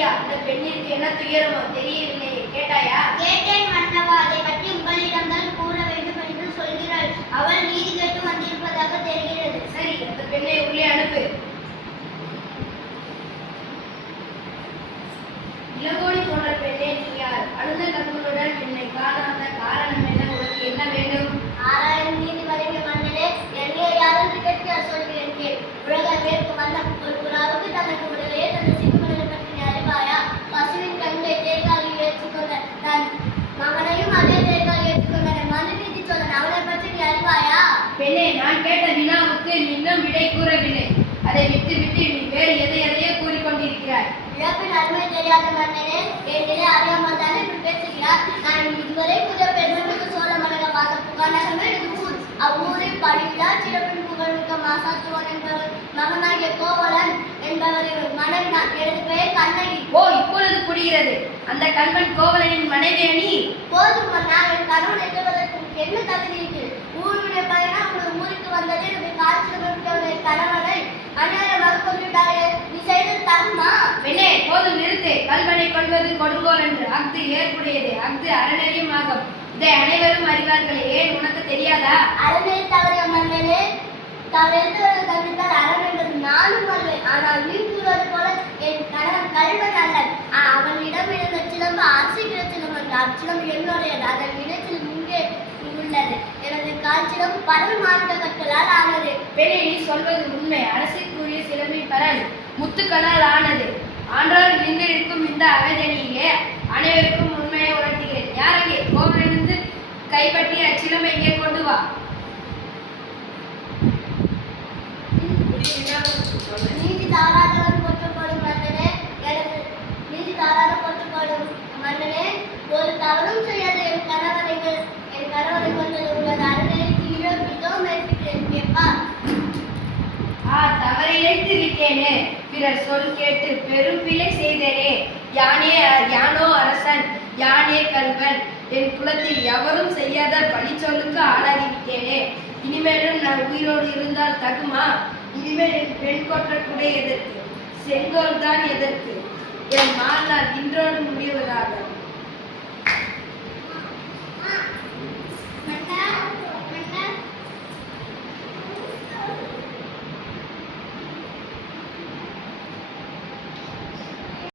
அப்படியா? அந்த பெண்ணிற்கு என்ன துயரமோ தெரியவில்லையே, கேட்டாயா? கேட்டேன் மன்னவா. அதை பற்றி உங்களிடம்தான் கூற வேண்டும் என்று சொல்கிறாள். அவள் நீதி கேட்டு வந்திருப்பதாக தெரிகிறது. சரி, அந்த பெண்ணை உள்ளே அனுப்பு. இளங்கோடி போன்ற பெண்ணே, நீ யார்? அழுந்த கண்களுடன் என்னை காணாத காரணம் என்ன? உனக்கு என்ன வேண்டும்? ஆறாயிரம் நீதி வழங்கிய மன்னனே, என்னை யாரும் கேட்க சொல்கிறேன் கேள். உலக மேற்கு வந்த ஒரு புறாவுக்கு தனக்கு உடலையே தன் சிறுமனை பற்றி நீ அறிவாயா? பசுவின் கண்ணை தேர்காலில் ஏற்றுக்கொண்ட தன் மகனையும் அதே தேர்காலில் ஏற்றுக்கொண்ட மனுநீதி சோழன் அவனை பற்றி நீ அறிவாயா? பெண்ணே, நான் கேட்ட வினாவுக்கு நீ இன்னும் விடை கூறவில்லை. அதை விட்டு விட்டு நீ வேறு எதையோ கூறிக்கொண்டிருக்கிறாய். இழப்பின் அருமை தெரியாத மன்னனே, என்கிட்ட அறியாமல் தானே இப்படி பேசுகிறார். நான் இதுவரை புதிய பெருமைக்கு சோழ மன்னனை பார்த்த புகாநகமே இது ஊர். அவ்வூரில் பழிவிழா சிறப்பின் புகழ்மிக்க மாசாத்துவன் என்பவர் மகனாகிய கோவலன் என்பவரின் மனைவி நான். எனது பெயர் கண்ணகி. ஓ, இப்பொழுது புரிகிறது. அந்த கண்வன் கோவலனின் மனைவி அணி. போதும் மன்னா, என் கணவன் எதிர்வதற்கு என்ன தகுதி இருக்கிறது? ஊருடைய பயனா உனது ஊருக்கு வந்தது எனது காட்சி கணவனை அநியாயமாக கொண்டுவிட்டாரே, நீ செய்தது தகுமா? பெண்ணே, போதும் நிறுத்து. கல்வனை கொள்வது கொடுங்கோல் என்று அஃது ஏற்புடையது, அஃது அறநெறியும் ஆகும். இதை அனைவரும் அறிவார்களே, ஏன் உனக்கு தெரியாதா? அறநெறி தவறிய மன்னனே, தவிர்த்து தவிர்த்தால் அறம் என்பது நானும் அல்லேன். ஆனால் நீ கூறுவது போல என் கணவன் கல்வன் அல்லன். அவனிடம் இருந்த சிலம்பு அரசிக்கிற சிலம்பு என்று. அச்சிலம்பு என்னுடையது. அதன் இணைச்சில் இங்கே உள்ளது. எனது காட்சிடம் பரல் மாநில கற்களால் ஆனது. பெண்ணே, நீ சொல்வது உண்மை. அரசுக்குரிய சிலம்பின் பரல் முத்துக்களால் ஆனது. ஆன்றால் நின்றிருக்கும் இந்த அவைதனியிலே அனைவருக்கும் உண்மையை உணர்த்துகிறேன். யாரங்கே? கோவலனிருந்து கைப்பற்றி அச்சிலம்பை இங்கே கொண்டு வா. நீதி தவறாதவன் போற்றப்படும் மன்னனே, எனது நீதி தவறாத போற்றப்படும் மன்னனே, ஒரு தவறும் செய்யாத என் கணவரை கொண்டது உள்ளது. அறநெறிக்கு இழப்பிட்டோ மேற்கிறேன் கேட்பார். தவறிழைத்து விட்டேனே, பிறர் சொல் கேட்டு பெரும் பிழை செய்தேனே. யானோ அரசன், யானே கல்வன். என் குலத்தில் எவரும் செய்யாத பழிச்சொல்லுக்கு ஆளாகிவிட்டேனே. இனிமேலும் நான் உயிரோடு இருந்தால் தகுமா? இனிமேல் என் பெண் கொற்ற குடை எதற்கு? செங்கோல் தான் எதற்கு? என் வாழ்நாள் இன்றோடு முடிவதாக.